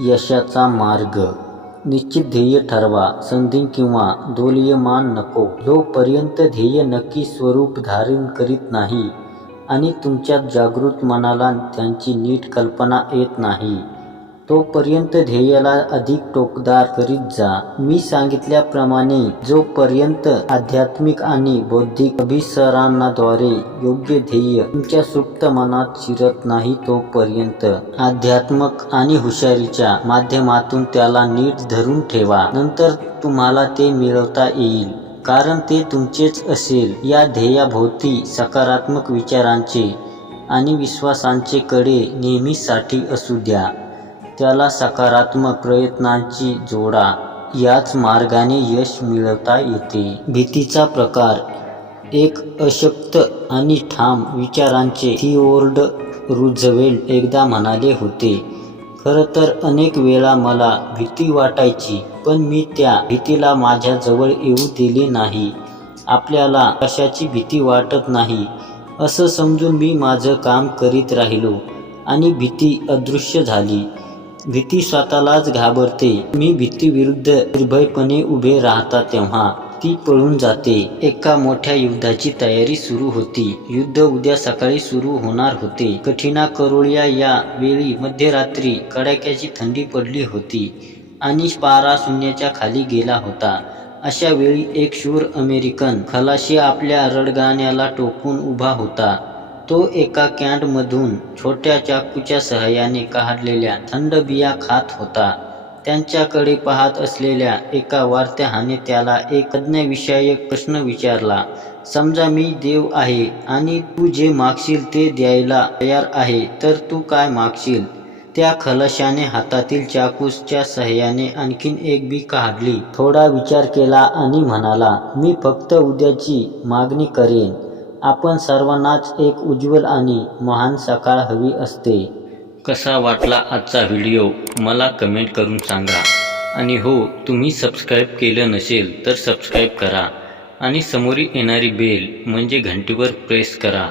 यशाचा मार्ग. निश्चित ध्येय ठरवा. संधी किंवा दोलायमान नको. जोपर्यंत ध्येय नक्की स्वरूप धारण करीत नाही आणि तुमच्या जागृत मनाला त्याची नीट कल्पना येत नाही, तोपर्यंत ध्येयाला अधिक टोकदार करीत जा. मी सांगितल्याप्रमाणे जोपर्यंत आध्यात्मिक आणि बौद्धिक अभिसरणाद्वारे योग्य ध्येय तुमच्या सुप्त मनात शिरत नाही, तोपर्यंत अध्यात्म आणि हुशारीच्या माध्यमातून त्याला नीट धरून ठेवा. नंतर तुम्हाला ते मिळवता येईल, कारण ते तुमचेच असेल. या ध्येयाभोवती सकारात्मक विचारांचे आणि विश्वासाचे कडे नेहमीसाठी असू द्या. त्याला सकारात्मक प्रयत्नांची जोडा. याच मार्गाने यश मिळवता येते. भीतीचा प्रकार. एक अशक्त आणि ठाम विचारांचे थिओडोर रूझवेल्ट एकदा म्हणाले होते, खरं तर अनेक वेळा मला भीती वाटायची, पण मी त्या भीतीला माझ्या जवळ येऊ दिले नाही. आपल्याला कशाची भीती वाटत नाही असं समजून मी माझं काम करीत राहिलो आणि भीती अदृश्य झाली. भीती स्वतःलाच घाबरते. मी भीतीविरुद्ध निर्भयपणे उभे राहता तेव्हा ती पळून जाते. एका मोठ्या युद्धाची तयारी सुरू होती. युद्ध उद्या सकाळी सुरू होणार होते. कठीणाकरोळ्या या वेळी मध्यरात्री कडाक्याची थंडी पडली होती आणि पारा शून्याच्या खाली गेला होता. अशा वेळी एक शूर अमेरिकन खलाशी आपल्या रडगाण्याला टोचून उभा होता. तो एका कॅनमधून छोट्या चाकूच्या सहाय्याने काढलेल्या थंड बिया खात होता. त्यांच्याकडे पाहत असलेल्या एका वार्ताहराने त्याला एक अज्ञानविषयक प्रश्न विचारला. समजा मी देव आहे आणि तू जे मागशील ते द्यायला तयार आहे, तर तू काय मागशील? त्या खलाशाने हातातील चाकूच्या सहाय्याने आणखीन एक बी काढली. थोडा विचार केला आणि म्हणाला, मी फक्त उद्याची मागणी करेन. आपण सर्वांनाच एक उज्ज्वल आणि महान सकाळ हवी असते. कसा वाटला आजचा व्हिडिओ मला कमेंट करून सांगा. आणि हो, तुम्ही सबस्क्राईब केलं नसेल तर सबस्क्राईब करा आणि समोर येणारी बेल म्हणजे घंटीवर प्रेस करा.